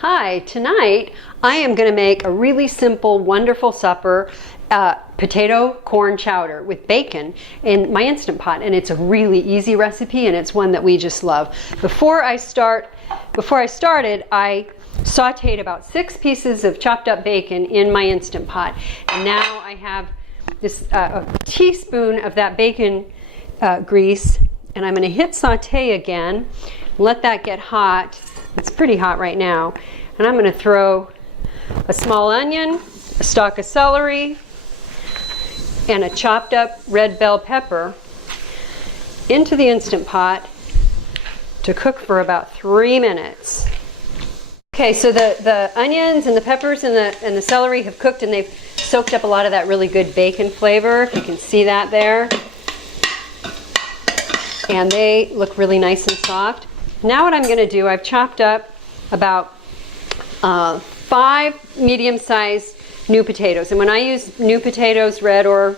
Hi, tonight I am going to make a really simple, wonderful supper, potato corn chowder with bacon in my Instant Pot, and it's a really easy recipe and it's one that we just love. Before I started, I sauteed about 6 pieces of chopped up bacon in my Instant Pot, and now I have this a teaspoon of that bacon grease, and I'm going to hit saute again, let that get hot. It's pretty hot right now. And I'm going to throw a small onion, a stalk of celery, and a chopped up red bell pepper into the Instant Pot to cook for about 3 minutes. Okay, so the onions and the peppers and the celery have cooked, and they've soaked up a lot of that really good bacon flavor, if you can see that there. And they look really nice and soft. Now what I'm going to do, I've chopped up about 5 medium-sized new potatoes. And when I use new potatoes, red or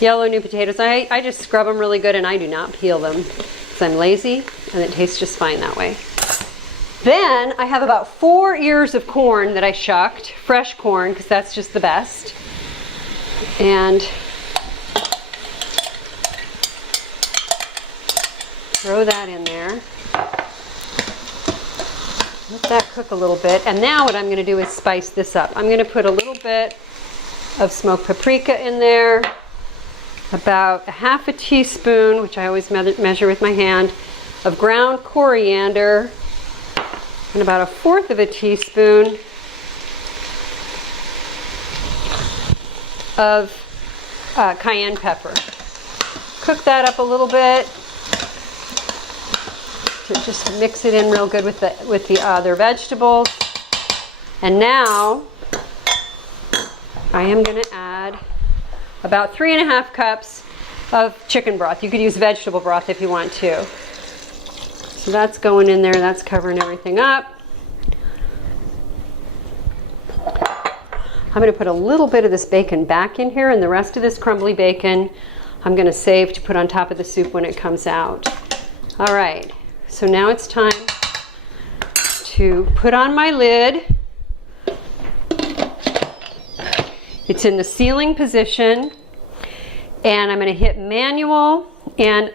yellow new potatoes, I just scrub them really good, and I do not peel them because I'm lazy, and it tastes just fine that way. Then I have about 4 ears of corn that I shucked, fresh corn, because that's just the best. And throw that in there. Let that cook a little bit. And now what I'm going to do is spice this up. I'm going to put a little bit of smoked paprika in there, about ½ a teaspoon, which I always measure with my hand, of ground coriander, and about 1/4 of a teaspoon of cayenne pepper. Cook that up a little bit to just mix it in real good with the other vegetables. And now I am going to add about 3½ cups of chicken broth. You could use vegetable broth if you want to. So that's going in there. That's covering everything up. I'm going to put a little bit of this bacon back in here, and the rest of this crumbly bacon I'm going to save to put on top of the soup when it comes out. All right. So now it's time to put on my lid. It's in the sealing position, and I'm going to hit manual and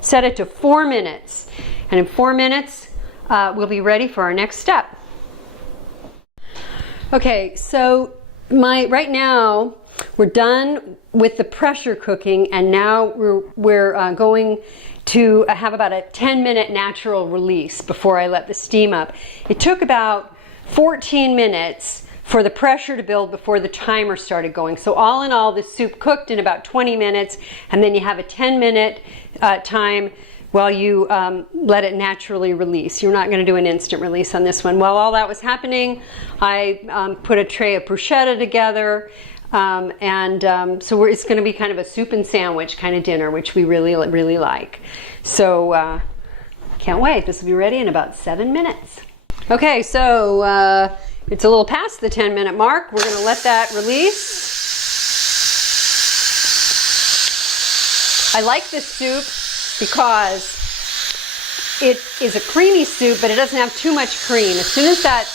set it to 4 minutes. And in 4 minutes, we'll be ready for our next step. Okay, so right now we're done with the pressure cooking, and now we're going to have about a 10-minute natural release before I let the steam up. It took about 14 minutes for the pressure to build before the timer started going. So all in all, the soup cooked in about 20 minutes, and then you have a 10-minute time while you let it naturally release. You're not going to do an instant release on this one. While all that was happening, I put a tray of bruschetta together. So it's going to be kind of a soup and sandwich kind of dinner, which we really, really like. So can't wait. This will be ready in about 7 minutes. Okay, so it's a little past the 10-minute mark. We're going to let that release. I like this soup because it is a creamy soup, but it doesn't have too much cream. As soon as that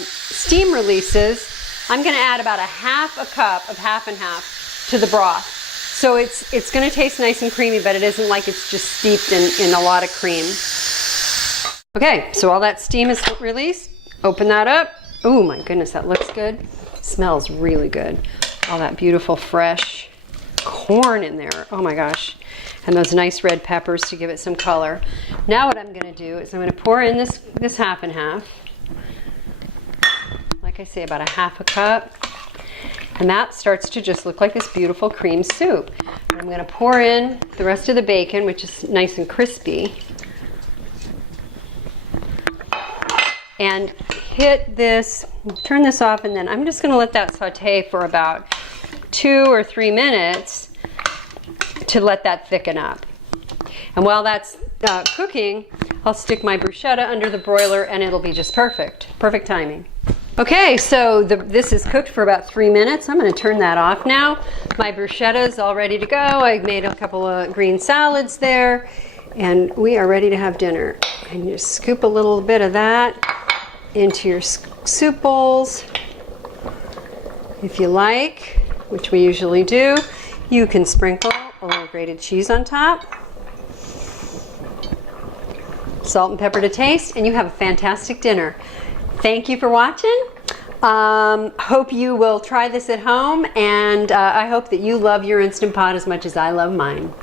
steam releases, I'm going to add about ½ a cup of half and half to the broth. So it's going to taste nice and creamy, but it isn't like it's just steeped in a lot of cream. Okay, so all that steam is released. Open that up. Oh my goodness, that looks good. It smells really good. All that beautiful fresh corn in there. Oh my gosh. And those nice red peppers to give it some color. Now what I'm going to do is I'm going to pour in this half and half. Like I say, about ½ a cup. And that starts to just look like this beautiful cream soup. And I'm going to pour in the rest of the bacon, which is nice and crispy. And hit this, turn this off, and then I'm just going to let that saute for about 2 or 3 minutes to let that thicken up. And while that's cooking, I'll stick my bruschetta under the broiler, and it'll be just perfect. Perfect timing. Okay, so this is cooked for about 3 minutes. I'm going to turn that off now. My bruschetta is all ready to go. I made a couple of green salads there, and we are ready to have dinner. And you just scoop a little bit of that into your soup bowls. If you like, which we usually do, you can sprinkle a little grated cheese on top. Salt and pepper to taste, and you have a fantastic dinner. Thank you for watching. Hope you will try this at home, and I hope that you love your Instant Pot as much as I love mine.